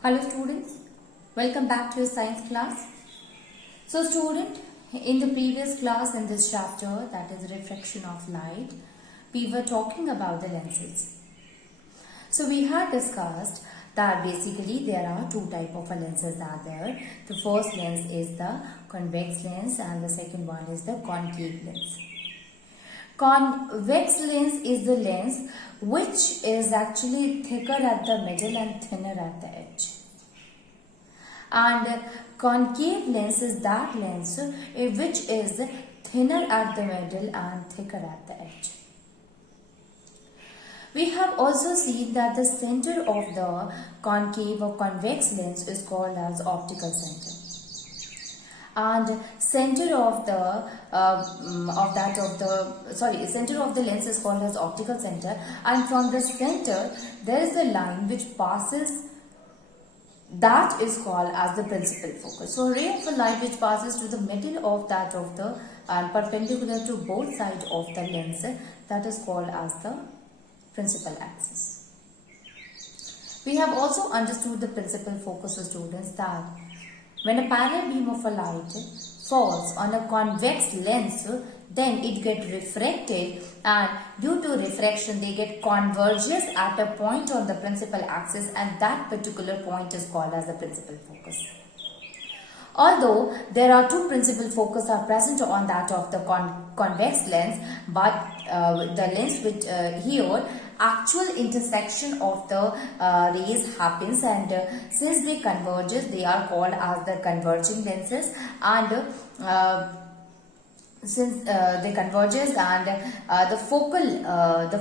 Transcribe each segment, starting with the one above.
Hello students, welcome back to your science class. So student, in the previous class in this chapter, that is refraction of light, we were talking about the lenses. So we had discussed that basically there are two types of lenses are there. The first lens is the convex lens and the second one is the concave lens. Convex lens is the lens which is actually thicker at the middle and thinner at the edge. And concave lens is that lens which is thinner at the middle and thicker at the edge. We have also seen that the center of the concave or convex lens is called as optical center. And center of the center of the lens is called as optical center, and from the center there is a line which passes, that is called as the principal focus. So ray of a light which passes to the middle of that of the and perpendicular to both sides of the lens, that is called as the principal axis. We have also understood the principal focus of students that when a parallel beam of a light falls on a convex lens, then it gets refracted, and due to refraction they get converges at a point on the principal axis, and that particular point is called as the principal focus. Although there are two principal focus are present on that of the convex lens, but the lens which here actual intersection of the rays happens, and since they converges they are called as the converging lenses, and since they converges and the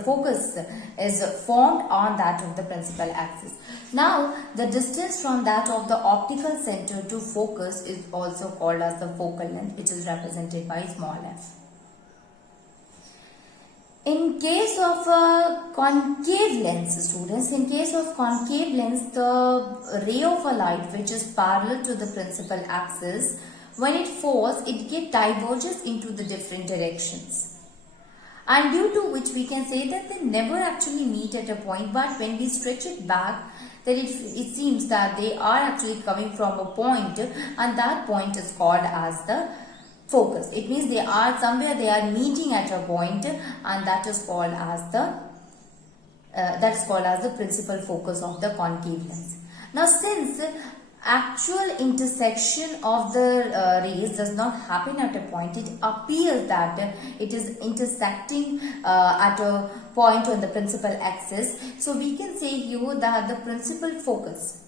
focus is formed on that of the principal axis. Now the distance from that of the optical center to focus is also called as the focal length, which is represented by small f. In case of a concave lens, students, in case of concave lens, the ray of a light which is parallel to the principal axis, when it falls, it diverges into the different directions. And due to which we can say that they never actually meet at a point, but when we stretch it back, then it seems that they are actually coming from a point, and that point is called as the focus. It means they are somewhere, they are meeting at a point, and that is called as the principal focus of the concave lens. Now since actual intersection of the rays does not happen at a point, it appears that it is intersecting at a point on the principal axis. So we can say here that the principal focus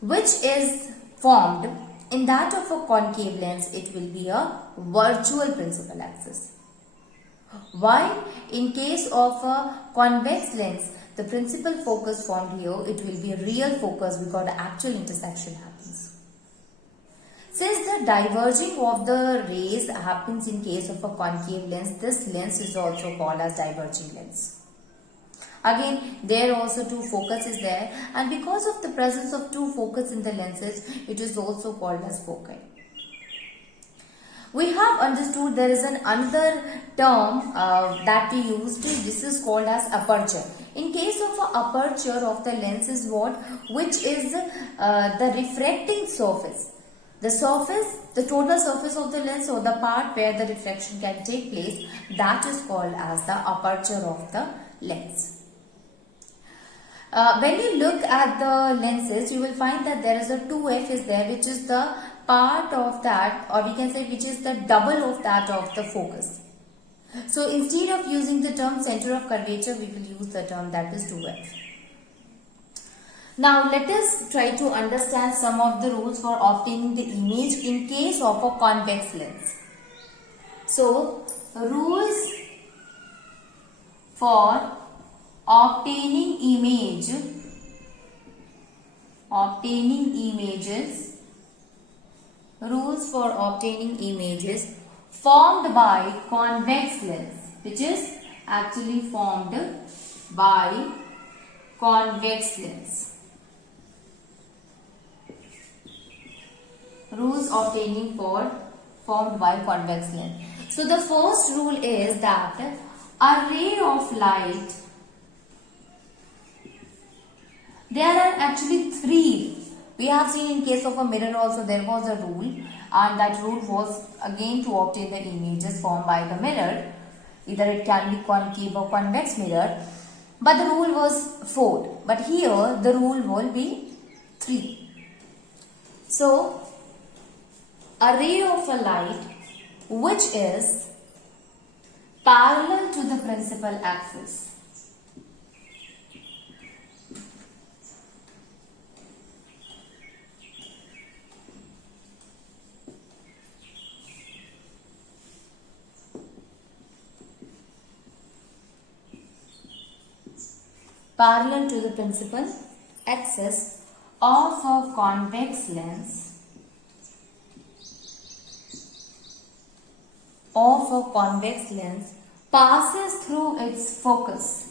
which is formed in that of a concave lens, it will be a virtual principal axis. While in case of a convex lens, the principal focus formed here, it will be a real focus because the actual intersection happens. Since the diverging of the rays happens in case of a concave lens, this lens is also called as diverging lens. Again, there also two focus is there, and because of the presence of two focus in the lenses, it is also called as foci. We have understood there is another term that we used. This is called as aperture. In case of an aperture of the lens is what? Which is the refracting surface. The surface, the total surface of the lens, or the part where the reflection can take place, that is called as the aperture of the lens. When you look at the lenses, you will find that there is a 2f is there, which is the part of that, or we can say which is the double of that of the focus. So instead of using the term center of curvature, we will use the term that is 2f. Now let us try to understand some of the rules for obtaining the image in case of a convex lens. So rules for obtaining rules for obtaining images formed by convex lens, which is actually formed by convex lens. Rules obtaining formed by convex lens. So the first rule is that a ray of light There are actually three. We have seen in case of a mirror also there was a rule, and that rule was again to obtain the images formed by the mirror. Either it can be concave or convex mirror, but the rule was 4. But here the rule will be 3. So, a ray of a light which is parallel to the principal axis of a convex lens passes through its focus,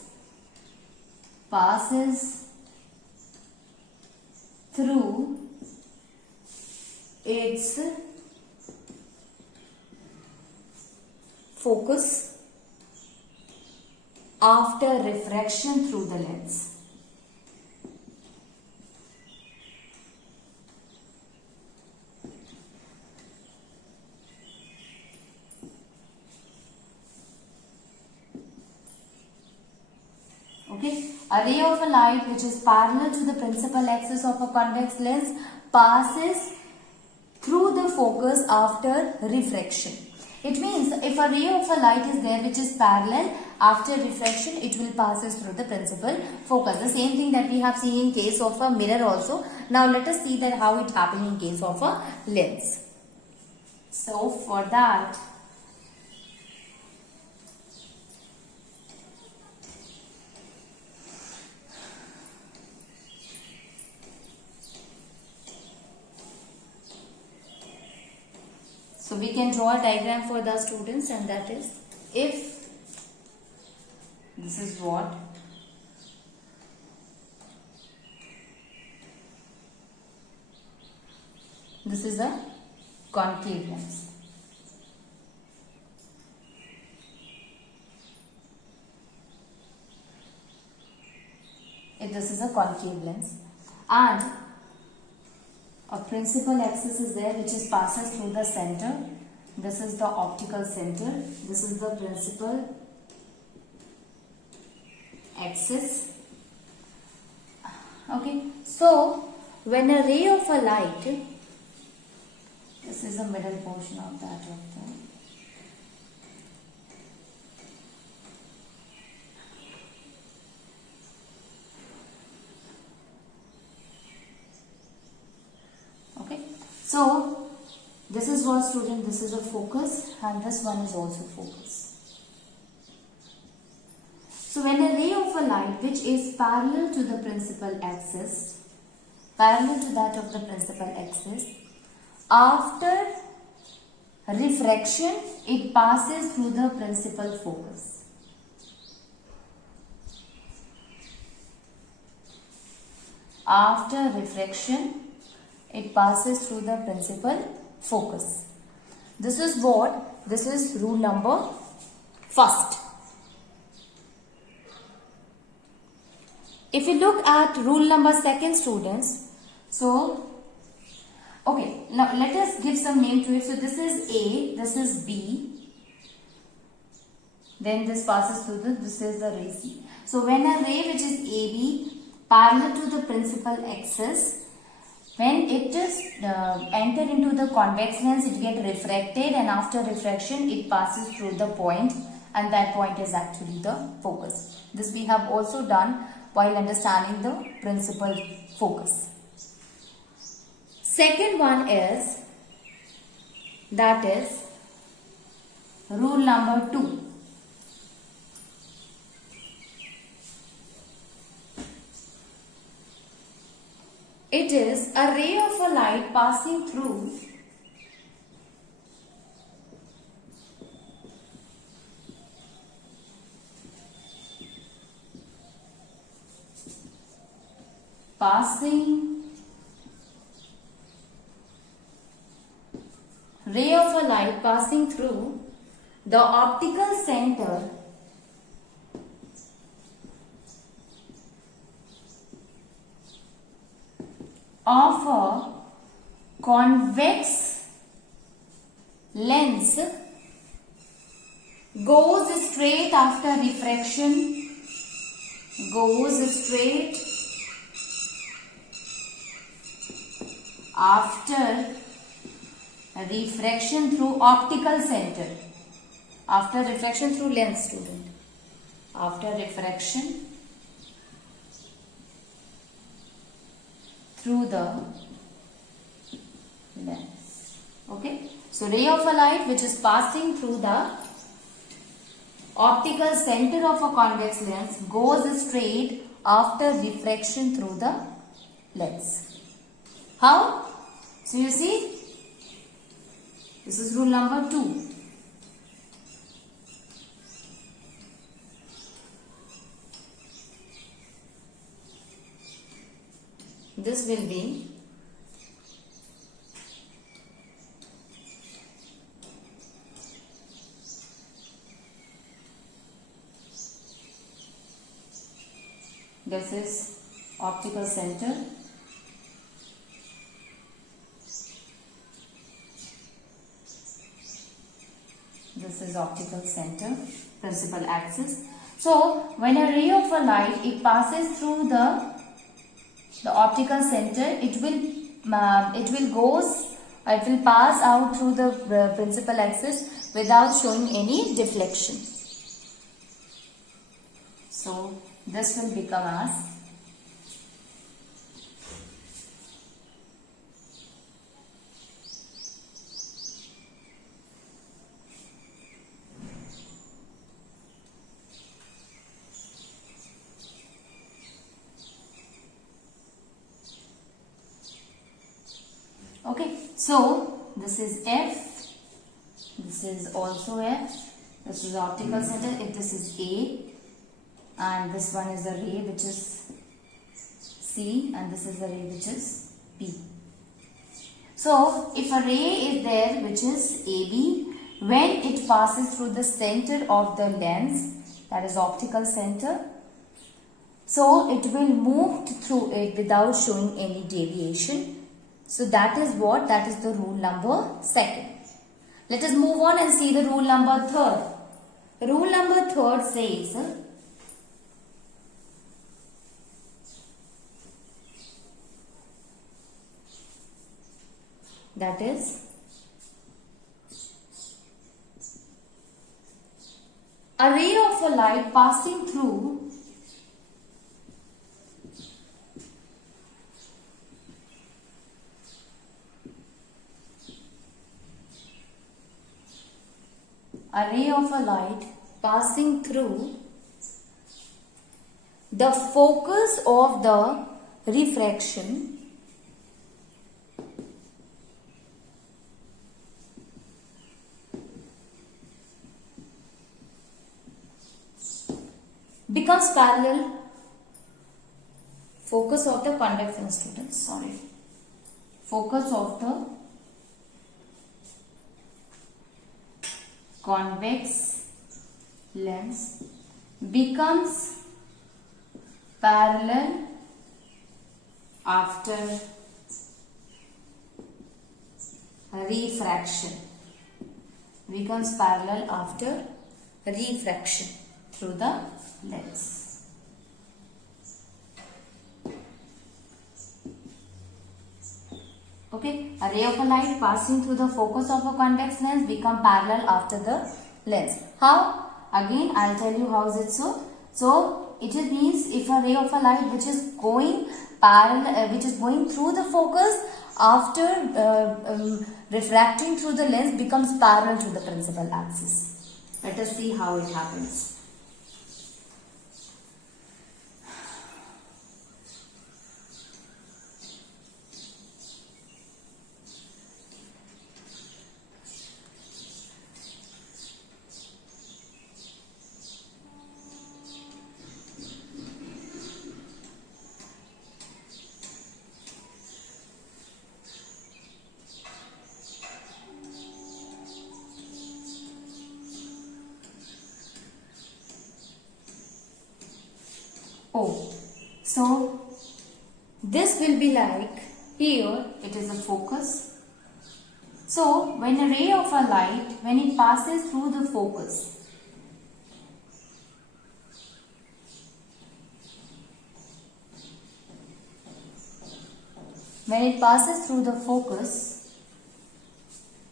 after refraction through the lens. Okay, a ray of a light which is parallel to the principal axis of a convex lens passes through the focus after refraction. It means if a ray of a light is there which is parallel, after refraction it will passes through the principal focus. The same thing that we have seen in case of a mirror also. Now let us see that how it happens in case of a lens. So for that, so we can draw a diagram for the students, and that is, if this is what this is a concave lens. If this is a concave lens and a principal axis is there which is passes through the center. This is the optical center. This is the principal axis. Okay. So, when a ray of a light, this is the middle portion of that of the So, this is what student, this is a focus and this one is also focus. So, when a ray of a light which is parallel to the principal axis, after refraction, it passes through the principal focus. After refraction, it passes through the principal focus. This is what? This is rule number first. If you look at rule number second, students, so, okay, now let us give some name to it. So, this is A, this is B, then this passes through this is the ray C. So, when a ray which is AB parallel to the principal axis, when it is enter into the convex lens, it get refracted, and after refraction, it passes through the point, and that point is actually the focus. This we have also done while understanding the principal focus. Second one is, that is rule number 2. It is a ray of a light passing through the optical center of a convex lens goes straight after refraction, goes straight after refraction through optical center, after refraction through lens, student, after refraction through the lens. Okay, so ray of a light which is passing through the optical center of a convex lens goes straight after refraction through the lens. How? So you see, this is rule number 2. This will be this is optical center, this is optical center, principal axis. So when a ray of a light, it passes through the optical center, it will pass out through the principal axis without showing any deflection. So this will become as okay. So this is F, this is also F, this is optical center, if this is A, and this one is a ray which is C, and this is the ray which is B. So if a ray is there which is AB, when it passes through the center of the lens, that is optical center, so it will move through it without showing any deviation. So that is what? That is the rule number 2. Let us move on and see the rule number 3. Rule number 3 says, that is, a ray of a light passing through the focus of the refraction becomes parallel. Focus of the convex lens, students, sorry. Focus of the convex lens becomes parallel after refraction. Becomes parallel after refraction through the lens. Okay, a ray of a light passing through the focus of a convex lens become parallel after the lens. How? Again, I'll tell you how is it so. So it means if a ray of a light which is going parallel, which is going through the focus after refracting through the lens becomes parallel to the principal axis. Let us see how it happens. Oh, so this will be like Here it is a focus. So when a ray of a light, when it passes through the focus,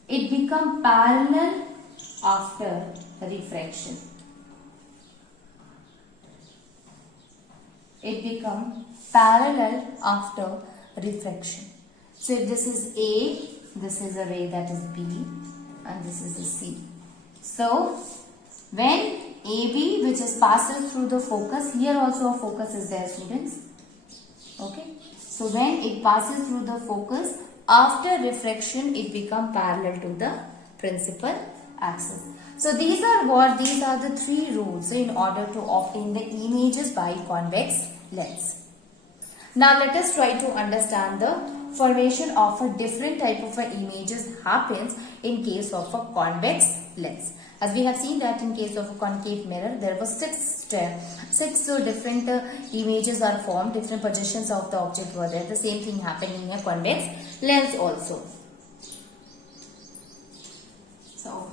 it becomes parallel after refraction. It becomes parallel after refraction. So if this is A, this is a ray, that is B, and this is a C. So when AB, which is passes through the focus, here also a focus is there, students. Okay. So when it passes through the focus, after refraction, it becomes parallel to the principal axis. So these are the three rules in order to obtain the images by convex lens. Now let us try to understand the formation of a different type of images happens in case of a convex lens. As we have seen that in case of a concave mirror, there were six different images are formed, different positions of the object were there. The same thing happened in a convex lens also. So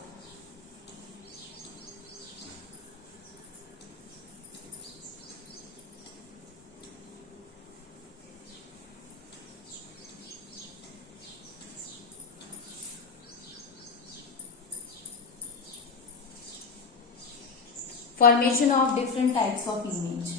formation of different types of image.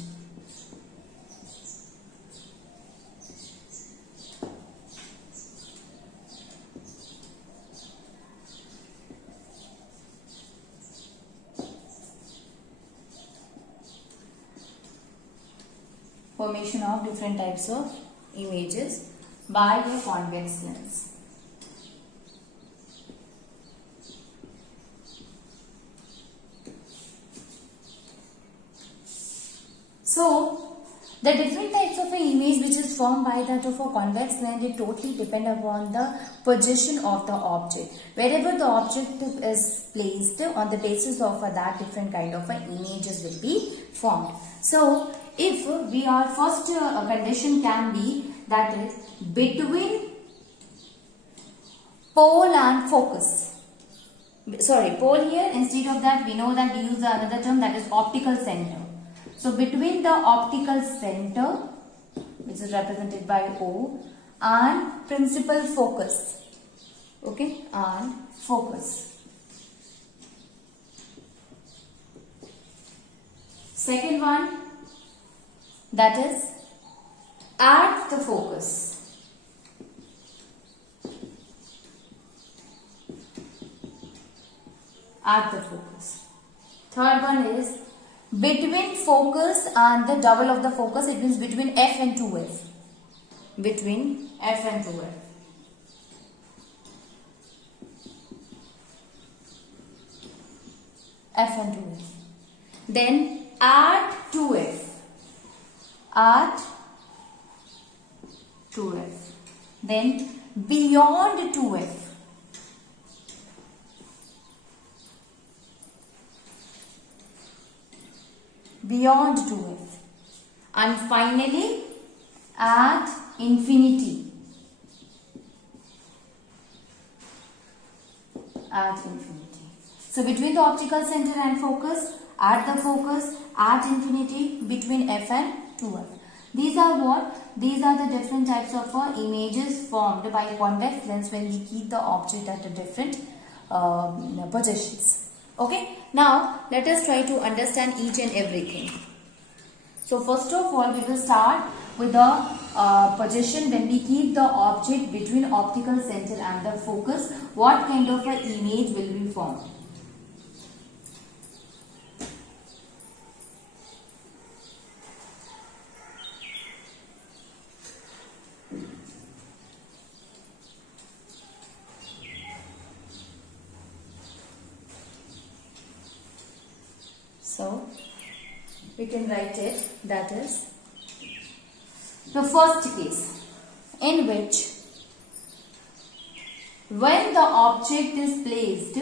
Formation of different types of images by a convex lens. So, the different types of an image which is formed by that of a convex lens, it totally depend upon the position of the object. Wherever the object is placed, on the basis of that, different kind of images will be formed. So, if we are first condition can be that is between pole and focus. Sorry, pole here, instead of that we know that we use the another term, that is optical center. So between the optical center, which is represented by O, and principal focus, okay, and focus. Second one, that is at the focus. At the focus. Third one is between focus and the double of the focus, it means between F and 2F. Between F and 2F. F and 2F. Then at 2F. At 2F. Then beyond 2F. Beyond 2F. And finally at infinity. At infinity. So between the optical center and focus, at the focus, at infinity, between F and 2F. These are what? These are the different types of images formed by convex lens when we keep the object at a different positions. Okay, now let us try to understand each and everything. So first of all, we will start with the position when we keep the object between optical center and the focus. What kind of an image will be formed? So, we can write it, that is the first case in which when the object is placed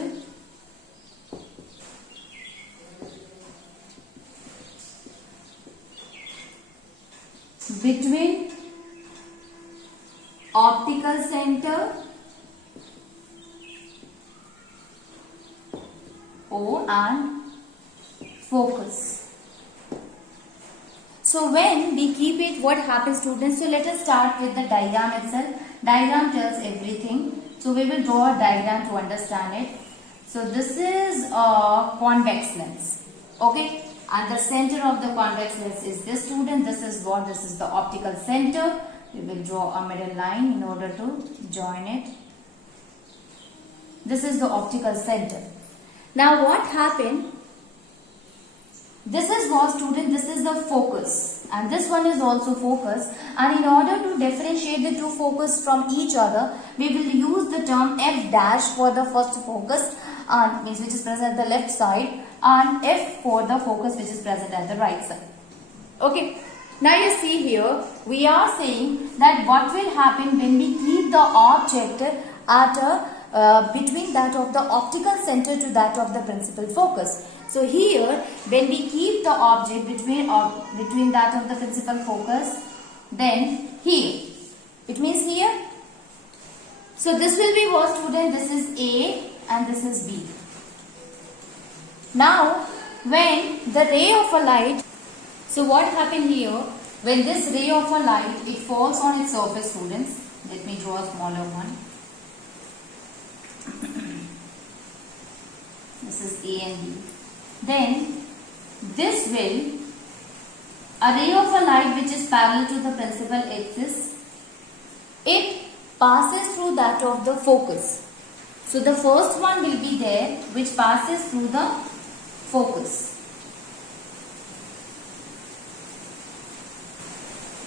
between optical center, O, and focus. So when we keep it, what happens, students? So let us start with the diagram itself. Diagram tells everything. So we will draw a diagram to understand it. So this is a convex lens. Okay. And the center of the convex lens is this, student. This is what? This is the optical center. We will draw a middle line in order to join it. This is the optical center. Now what happened? This is what, student? This is the focus, and this one is also focus. And in order to differentiate the two focus from each other, we will use the term f dash for the first focus, means which is present at the left side, and f for the focus which is present at the right side. Okay. Now you see here, we are saying that what will happen when we keep the object at a between that of the optical center to that of the principal focus. So here, when we keep the object between that of the principal focus, then here, it means here. So this will be what, student? This is A and this is B. Now, when the ray of a light, so what happened here? When this ray of a light, it falls on its surface, students. Let me draw a smaller one. This is A and B. Then this will, a ray of a light which is parallel to the principal axis, it passes through that of the focus. So the first one will be there which passes through the focus.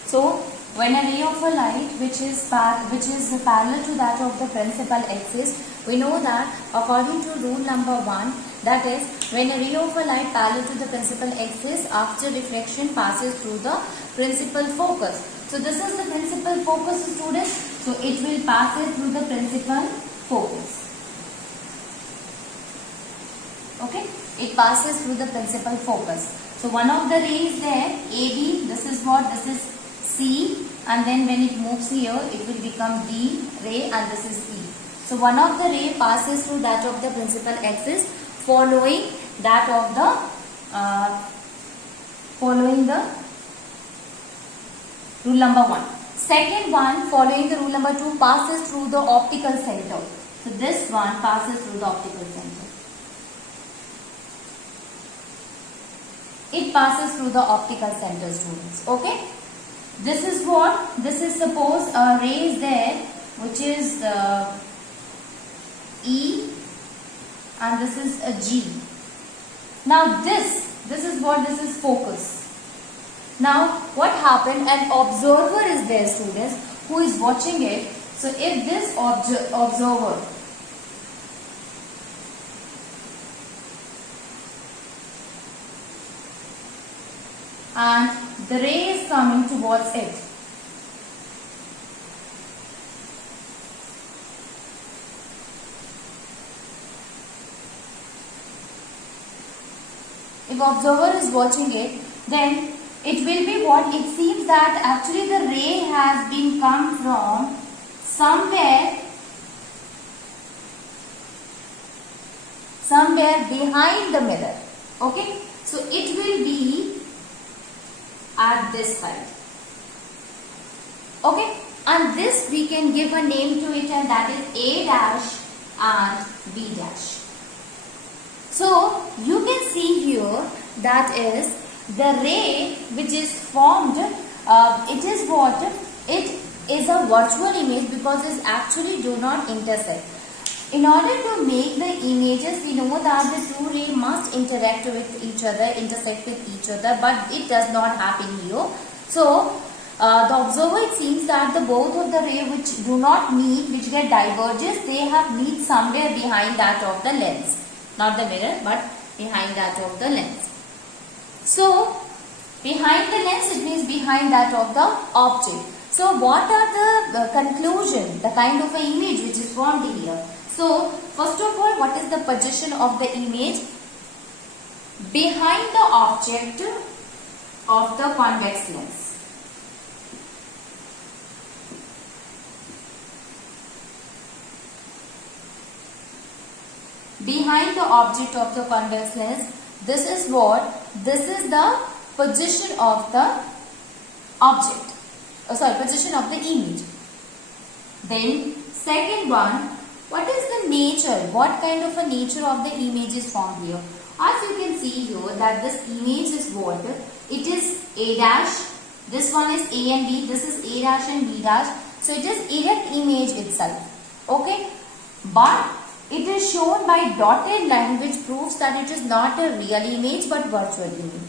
So when a ray of a light which is parallel to that of the principal axis, we know that according to rule number 1, that is, when a ray of a light parallel to the principal axis, after reflection passes through the principal focus. So this is the principal focus, students. So it will pass it through the principal focus. Okay, it passes through the principal focus. So one of the rays there, AB, this is what? This is C, and then when it moves here, it will become D ray, and this is E. So one of the ray passes through that of the principal axis, following that of the following the rule number 1. Second one, following the rule number 2, passes through the optical center. So this one passes through the optical center. It passes through the optical center, students. Okay. This is what? This is, suppose a ray is there which is E, and this is a G. Now this is what? This is focus. Now what happened? An observer is there, students, who is watching it. So if this observer and the ray is coming towards it, if observer is watching it, then it will be what? It seems that actually the ray has been come from somewhere behind the mirror. Okay, so it will be at this side. Okay, and this we can give a name to it, and that is A dash and B dash. So you can see here, that is the ray which is formed, it is what? It is a virtual image because it actually do not intersect. In order to make the images, we know that the two rays must interact with each other, intersect with each other, but it does not happen here. So the observer, it seems that the both of the rays which do not meet, which get diverges, they have meet somewhere behind that of the lens. Not the mirror, but behind that of the lens. So behind the lens, it means behind that of the object. So what are the conclusion, the kind of an image which is formed here? So first of all, what is the position of the image? Behind the object of the convex lens. behind the object of the convex lens. This is what? This is the position of the object. Position of the image. Then second one, what is the nature? What kind of a nature of the image is formed here? As you can see here that this image is what? It is A dash. This one is A and B. This is A dash and B dash. So it is erect image itself. Okay. But it is shown by dotted line which proves that it is not a real image but virtual image.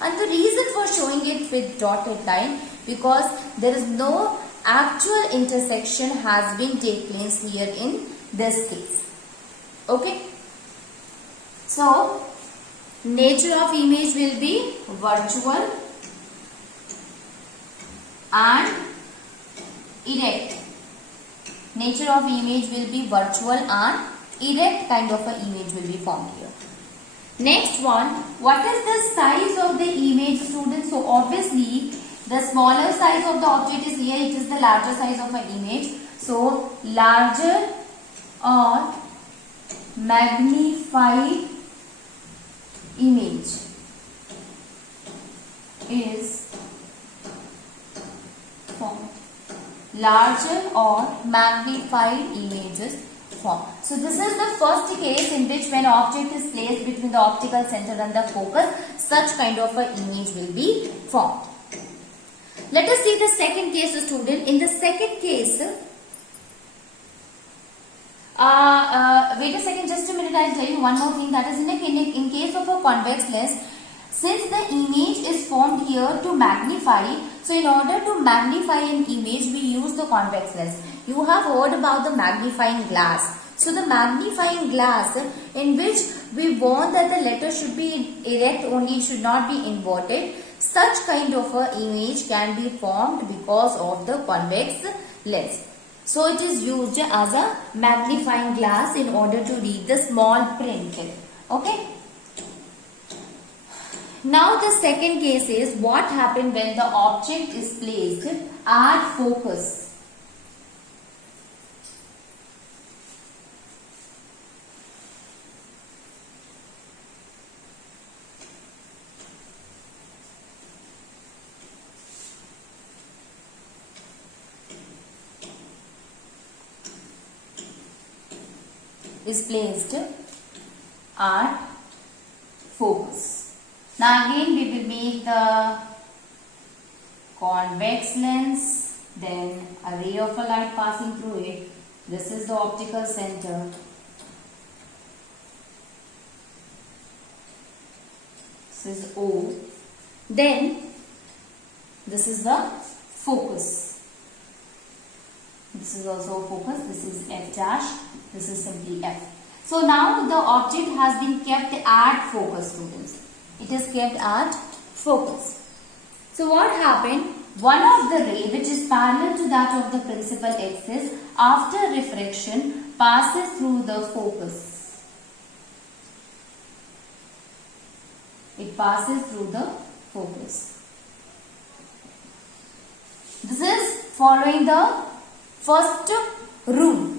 And the reason for showing it with dotted line, because there is no actual intersection has been take place here in this case. Okay. So nature of image will be virtual and erect. Nature of image will be virtual and erect kind of an image will be formed here. Next one, what is the size of the image, students? So obviously the smaller size of the object is here, it is the larger size of an image. So larger or magnified image is formed. Larger or magnified images formed. So this is the first case in which when object is placed between the optical center and the focus, such kind of an image will be formed. Let us see the second case, student. In the second case, wait a second, just a minute, I will tell you one more thing. That is in case of a convex lens, since the image is formed here to magnify, so in order to magnify an image, we use the convex lens. You have heard about the magnifying glass. So the magnifying glass in which we want that the letter should be erect only, it should not be inverted. Such kind of a image can be formed because of the convex lens. So it is used as a magnifying glass in order to read the small print. Okay. Now the second case is what happened when the object is placed at focus. Is placed at focus. Now again we will make the convex lens, then a ray of a light passing through it. This is the optical center. This is O. Then this is the focus. This is also focus. This is F dash. This is simply F. So now the object has been kept at focus, students. It is kept at focus. So what happened? One of the ray which is parallel to that of the principal axis after refraction passes through the focus. It passes through the focus. This is following the first rule.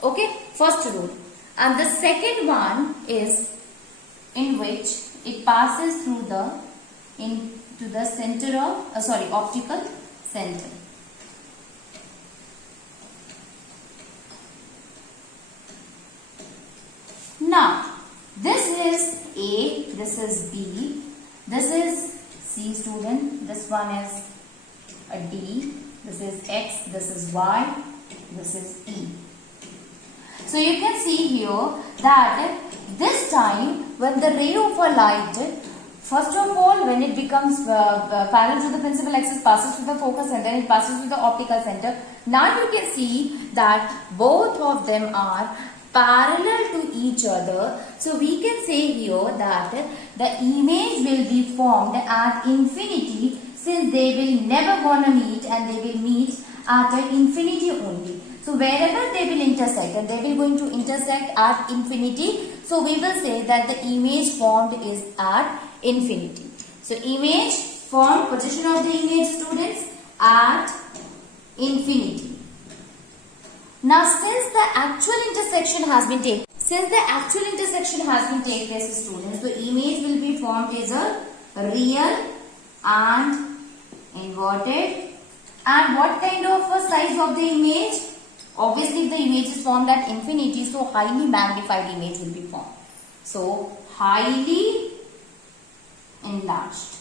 Okay, first rule. And the second one is in which it passes through the into the center of optical center. Now this is A, this is B, this is C, student, this one is a D, this is X, this is Y, this is E. So you can see here that this time when the ray of a light, first of all when it becomes parallel to the principal axis, passes through the focus and then it passes through the optical center. Now you can see that both of them are parallel to each other. So we can say here that the image will be formed at infinity, since they will never gonna meet and they will meet at an infinity only. So wherever they will intersect, and they will going to intersect at infinity, so we will say that the image formed is at infinity. So image formed, position of the image, students, at infinity. Now since the actual intersection has been taken, Since the actual intersection has been taken place, students, the image will be formed as a real and inverted. And what kind of a size of the image? Obviously, if the image is formed at infinity, so highly magnified image will be formed. So, highly enlarged.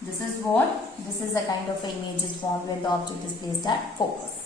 This is what? This is a kind of image is formed when the object is placed at focus.